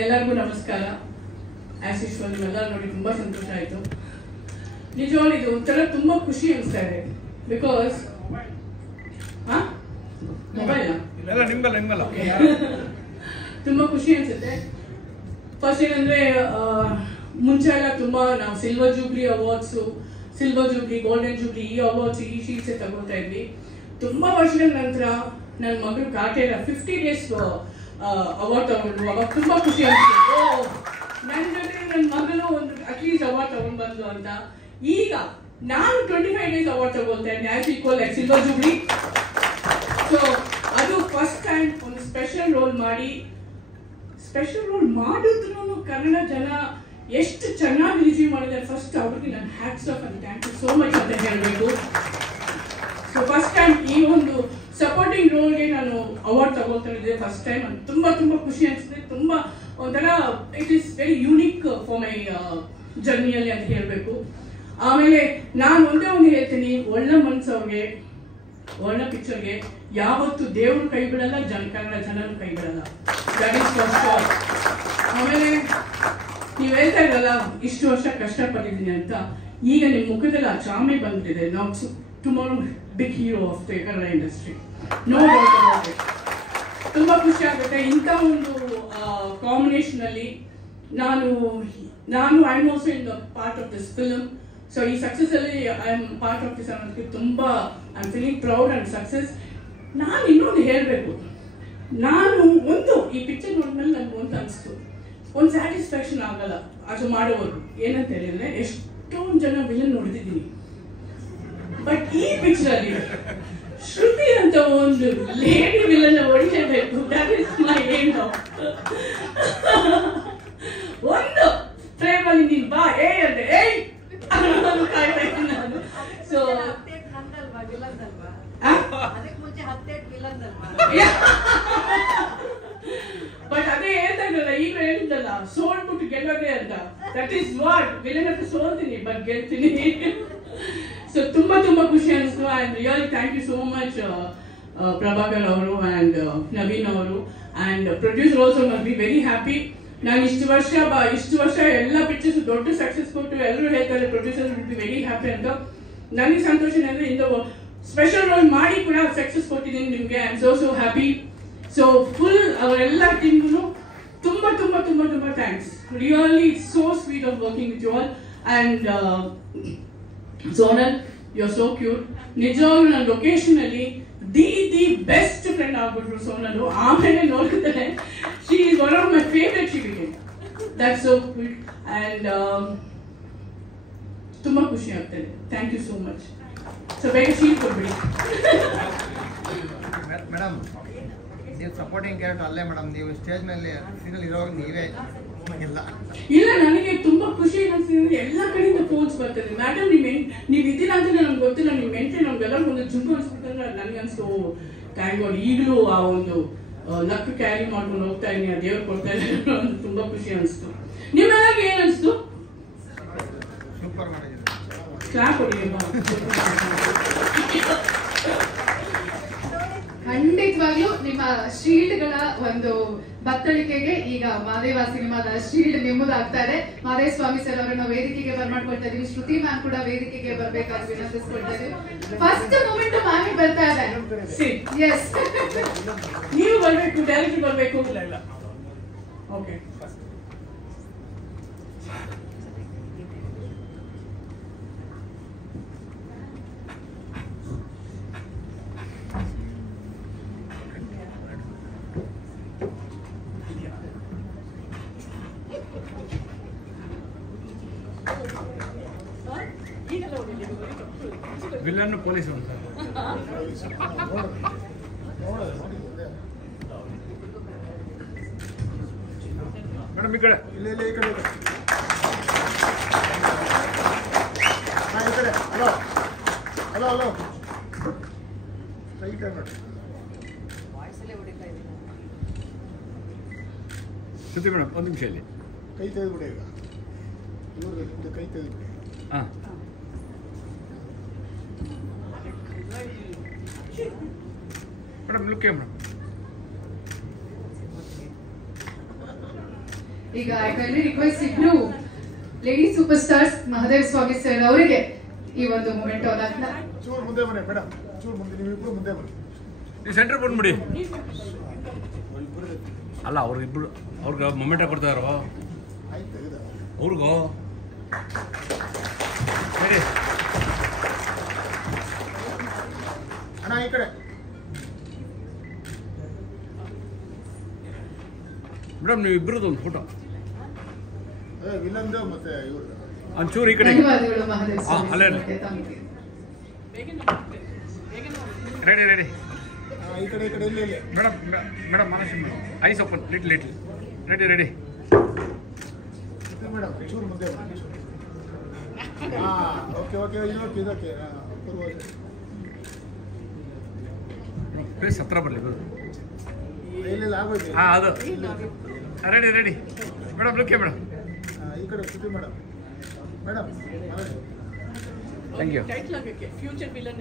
ಎಲ್ಲರಿಗೂ ನಮಸ್ಕಾರ. As usual ನಿಮ್ಮೆಲ್ಲ ನೋಡಿ ತುಂಬಾ ಸಂತೋಷ ಆಯಿತು. ನಿಜವಾಗ್ಲೂ ಇದು ಒಂಥರ ತುಂಬಾ ಖುಷಿ ಅನಿಸ್ತಾ ಇದೆ. ಬಿಕಾಸ್ ಮೊಬೈಲ್ ತುಂಬಾ ಖುಷಿ ಅನ್ಸುತ್ತೆ. ಫಸ್ಟ್ ಏನಂದ್ರೆ ಮುಂಚೆ ಎಲ್ಲ ತುಂಬಾ ನಾವು silver jubilee awards, silver jubilee, golden jubilee, ಈ ಅವಾರ್ಡ್ಸ್ ಈ ಶೀಟ್ಸ್ ತಗೊಳ್ತಾ ಇದ್ವಿ. ತುಂಬಾ ವರ್ಷಗಳ ನಂತರ ನನ್ನ ಮಗಳು ಕಾಟೇರ 50 days ಅವಾರ್ಡ್ ತಗೊಂಡು ಅವಾಗ ತುಂಬಾ ಖುಷಿ ಅನಿಸ್ತು. ನನ್ನ ಜೊತೆ ನನ್ನ ಮಗಳು ಒಂದು ಅಟ್ಲೀಸ್ಟ್ ಅವಾರ್ಡ್ ತಗೊಂಡು ಬಂದು ಅಂತ. ಈಗ ನಾನು 25 days ಅವಾರ್ಡ್ ತಗೊಳ್ತಾ ಇದ್ದೀನಿ as equal like silver jubilee. So ಅದು ಫಸ್ಟ್ ಟೈಮ್ ಒಂದು ಸ್ಪೆಷಲ್ ರೋಲ್ ಮಾಡಿದ್ರು ಕನ್ನಡ ಜನ ಎಷ್ಟು ಚೆನ್ನಾಗಿ ರಿಸೀವ್ ಮಾಡಿದ್ದಾರೆ. ಫಸ್ಟ್ ಅವ್ರಿಗೆ ನಾನು hats off and thank you so much ಅಂತ ಹೇಳಬೇಕು. ಸೊ ಫಸ್ಟ್ ಟೈಮ್ ಈ ಒಂದು ಸಪೋರ್ಟಿಂಗ್ ರೋಲ್ಗೆ ನಾನು ಅವಾರ್ಡ್ ತಗೊಳ್ತಾ ಇದ್ದೆ ಫಸ್ಟ್ ಟೈಮ್. ತುಂಬಾ ತುಂಬಾ ಖುಷಿ ಅನಿಸುತ್ತೆ. ತುಂಬಾ ಒಂಥರ it is very unique for my ಜರ್ನಿಯಲ್ಲಿ ಅಂತ ಹೇಳಬೇಕು. ಆಮೇಲೆ ನಾನು ಒಂದೇ ಒಂದು ಹೇಳ್ತೀನಿ, ಒಳ್ಳೆ ಮನ್ಸವ್ರಿಗೆ, ಒಳ್ಳೆ ಪಿಕ್ಚರ್ಗೆ ಯಾವತ್ತು ದೇವರು ಕೈ ಬಿಡಲ್ಲ, ಕನ್ನಡ ಜನರು ಕೈ ಬಿಡಲ್ಲ. That is for sure. ಆಮೇಲೆ ನೀವು ಹೇಳ್ತಾ ಇರಲ್ಲ ಇಷ್ಟು ವರ್ಷ ಕಷ್ಟಪಟ್ಟಿದ್ದೀನಿ ಅಂತ, ಈಗ ನಿಮ್ಮ ಮುಖದಲ್ಲಿ ಆ ಚಾಮೆ ಬಂದಿದೆ. ನಾವು tomorrow big hero of the Kannada industry, no doubt about it. ತುಂಬಾ ಖುಷಿ ಆಗುತ್ತೆ ಇಂಥ ಒಂದು ಕಾಂಬಿನೇಷನ್ ಅಲ್ಲಿ. ನಾನು I am also in the part of this film. So ಈ ಸಕ್ಸಸ್ ಅಲ್ಲಿ I am part of this ಅನ್ನೋದಕ್ಕೆ ತುಂಬಾ I am feeling proud and success. ನಾನು ಇನ್ನೊಂದು ಹೇಳಬೇಕು, ನಾನು ಒಂದು ಈ ಪಿಕ್ಚರ್ ನೋಡಿದ್ಮೇಲೆ ನನಗೆ ಒಂದು ಅನಿಸ್ತು, ಒಂದು ಸ್ಯಾಟಿಸ್ಫ್ಯಾಕ್ಷನ್ ಆಗಲ್ಲ ಅದು ಮಾಡೋರು. ಏನಂತ ಹೇಳಿದ್ರೆ ಎಷ್ಟೊಂದು ಜನ ವಿಲನ್ ನೋಡ್ತಿದ್ದೀನಿ, ಬಟ್ ಈ ಪಿಕ್ಚರ್ ಅಲ್ಲಿ ಶ್ರುತಿ ಅಂತ ಒಂದು ಲೇಡಿ ವಿಲನ್ ಹೊಡಿಲೇಬೇಕು. That is my aim. ಒಂದು ಫ್ರೇಮ್ ಅಲ್ಲಿ ನೀನ್ ಬಾ ಏ ಅಂದ್ರೆ ಏಯ್ ಕಾಯ್ತಾ ಇದ್ದೀನಿ ನಾನು. ಸೊ ಬಟ್ ಅದೇ ಹೇಳ್ತಾ ಇದ್ದಲ್ಲ, ಈಗ ಹೇಳಿದ್ದಲ್ಲ ಸೋಲ್ಬಿಟ್ಟು ಗೆಲ್ಲೋದೇ ಅಂತ. ದಟ್ ಈಸ್ ವಾಟ್ ವಿಲನ್ ಹತ್ರ ಸೋಲ್ತೀನಿ ಬಟ್ ಗೆಲ್ತೀನಿ. ಸೊ ತುಂಬಾ ತುಂಬಾ ಖುಷಿ ಅನಿಸ್ತು. And really thank you so much Prabhakar ಅವರು ಅಂಡ್ ನವೀನ್ ಅವರು and producer also must be very happy. ನಾನು ಇಷ್ಟು ವರ್ಷ ಎಲ್ಲ ಪಿಕ್ಚರ್ಸ್ ದೊಡ್ಡ ಸಕ್ಸಸ್ ಕೊಟ್ಟು ಎಲ್ಲರೂ ಹೇಳ್ತಾರೆ producer will be very happy ಅಂತ. ನನಗೆ ಸಂತೋಷ ಅಂದ್ರೆ ಇಂದ ಸ್ಪೆಷಲ್ ರೋಲ್ ಮಾಡಿ ಕೂಡ ಸಕ್ಸಸ್ ಕೊಟ್ಟಿದ್ದೀನಿ ನಿಮಗೆ. I am so happy. So full ಅವರೆಲ್ಲ ಟೀಮ್ಗೂ ತುಂಬಾ ತುಂಬಾ ತುಂಬಾ ತುಂಬಾ thanks. Really so sweet of working with you all. And Sonal you are so cute. ನಿಜವಾಗ್ಲೂ ನನ್ನ ಲೊಕೇಶನ್ ಅಲ್ಲಿ ದಿ ಬೆಸ್ಟ್ ಫ್ರೆಂಡ್ ಆಗ್ಬಿಟ್ರು ಸೋನಲ್. ಆಮೇಲೆ ನೋಡ್ತಾರೆ she is one of my favourite. She became that so cute. And ತುಂಬಾ ಖುಷಿ ಆಗ್ತದೆ. Thank you so much. So ಬೇಗ ಶೀಟ್ ಕೊಡ್ಬಿಡಿ ಮೇಡಮ್. ನೀವು ಸಪೋರ್ಟಿಂಗ್ ಕ್ಯಾರೆಕ್ಟರ್ ಅಲ್ಲೇ ಮೇಡಮ್, ನೀವು ಸ್ಟೇಜ್ ಮೇಲೆ ಸೀರಿಯಲ್ ಇರೋವಾಗ ನೀವೇ ಇಲ್ಲ. ನನಗೆ ತುಂಬಾ ಖುಷಿ ಅನಿಸ್ತಿದೆ. ಎಲ್ಲ ಕಡೆಯಿಂದ ಫೋನ್ಸ್ ಬರ್ತದೆ, ಮೇಡಮ್ ನೀವು ಇದ್ದೀರಾ ಅಂತ ನಮ್ಗೆ ಗೊತ್ತಿಲ್ಲ, ನೀವು ಮೆಂಟ್ರಿ ನಮ್ಗೆಲ್ಲ ಒಂದು ಜುಂಬು ಅನ್ಸ್ಬಿಟ್ಟಂದ್ರೆ ನನಗೆ ಅನ್ಸ್ತು ಥ್ಯಾಂಕ್ ಗಾಡ್ ಈಗಲೂ ಆ ಒಂದು ಲಕ್ ಕ್ಯಾರಿ ಮಾಡ್ಕೊಂಡು ಹೋಗ್ತಾ ಇದೀನಿ, ದೇವ್ರು ಕೊಡ್ತಾ ಇದ್ದಾರೆ ಅಂತ ತುಂಬಾ ಖುಷಿ ಅನಿಸ್ತು. ನಿಮ್ಮೆಲ್ಲರಿಗೆ ಏನ್ ಅನಿಸ್ತು? ಸೂಪರ್ ಮಾಡಿದ್ದೀರಿ. ಕ್ಲಾಪ್ ಹೊಡಿಯಮ್ಮ. ಖಂಡಿತವಾಗ್ಲೂ ನಿಮ್ಮ ಶೀಲ್ಡ್ಗಳ ಒಂದು ಬತ್ತಳಿಕೆಗೆ ಈಗ ಮಾದೇವ ಸಿನಿಮಾದ ಶೀಲ್ಡ್ ನಿಮ್ಮದಾಗ್ತಾ ಇದೆ. ಮಾದೇವ ಸ್ವಾಮಿ ಸರ್ ಅವರನ್ನ ವೇದಿಕೆಗೆ ಬರ್ಮಾಡ್ಕೊಳ್ತಾ ಇದೀವಿ. ಶ್ರುತಿ ಮ್ಯಾಮ್ ಕೂಡ ವೇದಿಕೆಗೆ ಬರ್ಬೇಕಾಗಿ ವಿನಂತಿಸ್ಕೊಳ್ತಾ ಇದೀವಿ. ಫಸ್ಟ್ ಮೂಮೆಂಟ್ ಮ್ಯಾಮ್ ಬರ್ತಾ ಇದೆ. ಎಸ್, ನೀವು ಬರ್ಬೇಕು, ಡೈರೆಕ್ಟ್ ಬರ್ಬೇಕು. ಓಕೆ ವಿಲನ್ ಪೊಲೀಸ್ ಮೇಡಮ್ ಈ ಕಡೆ ಈ ಕಡೆ ಹಲೋ ಹಲೋ ಹಲೋ ರೈಟ್ ನೋಡಿ ಶ್ರುತಿ ಮೇಡಮ್ ಒಂದು ನಿಮಿಷ ಇಲ್ಲಿ ಕೈ ತೆಗೆದುಬಿಡಿ. ಈಗ ಇವ್ರದ್ದು ಕೈ ತೆಗೆದುಬಿಡಿ. ಹಾಂ ಮೇಡಮ್ ಲುಕ್ ಮೇಡಮ್ ಈಗ ಐ ಕೈಂಡ್ಲಿ ರಿಕ್ವೆಸ್ಟ್ ಇಬ್ರು ಲೇಡಿ ಸೂಪರ್ ಸ್ಟಾರ್ಸ್ ಮಹದೇವ್ ಸ್ವಾಮಿ ಸರ್ ಅವರಿಗೆ ಈ ಒಂದು ಮೂಮೆಂಟ್ ಅವನ್ನ ಚೂರು ಮುಂದೆ ಬನ್ನಿ ಮೇಡಮ್, ಚೂರು ಮುಂದೆ, ನೀವಿಬ್ರು ಮುಂದೆ ಬನ್ನಿ. ನೀವು ಸೆಂಟ್ರ್ ಬಂದ್ಬಿಡಿ. ಅಲ್ಲ ಅವ್ರಿಬ್ರು ಅವ್ರಿಗೆ ಮೊಮೆಂಟ ಕೊಡ್ತಾರೋ ಆಯ್ತು ಇದೆ. ಅವ್ರಿಗೂ ಹೇಳಿ ಅಣ್ಣ ಈ ಕಡೆ. ಮೇಡಮ್ ನೀವು ಇಬ್ಬರದ್ದು ಒಂದು ಫೋಟೋ ವಿಲನ್ದು ಮತ್ತೆ ಇವ್ರದ್ದು. ಒಂಚೂರು ಈ ಕಡೆ. ಧನ್ಯವಾದಗಳು ಮಹದೇವ್ ಸ್ವಾಮಿ ಅಲ್ಲೇ ಸರ್ ತಮಗೆ. ರೆಡಿ ರೆಡಿ ಈ ಕಡೆ ಈ ಕಡೆ ಇಲ್ಲಿ ಇಲ್ಲಿ. ಮೇಡಮ್ ಮೇಡಮ್ ಮನಸ್ಸು ice open little little ready ready. Madam ಚೂರು ಮುಂದೆ ಬನ್ನಿ. ಹಾಂ ಓಕೆ ಓಕೆ ಇದಕ್ಕೆ ಇದಕ್ಕೆ ಪರವಾಗಿಲ್ಲ. ಪ್ಲೀಸ್ ಹತ್ರ ಬರಲಿ ಇಲ್ಲಿ ಆಗೋಯ್ತು. ಹಾಂ ಅದು ರೆಡಿ ರೆಡಿ ಮೇಡಮ್ ಲುಕ್ಕೆ ಮೇಡಮ್. ಈ ಕಡೆ ಸುದ್ದಿ madam. Madam thank you. Title ಆಗಕ್ಕೆ ಫ್ಯೂಚರ್ ವಿಲನ್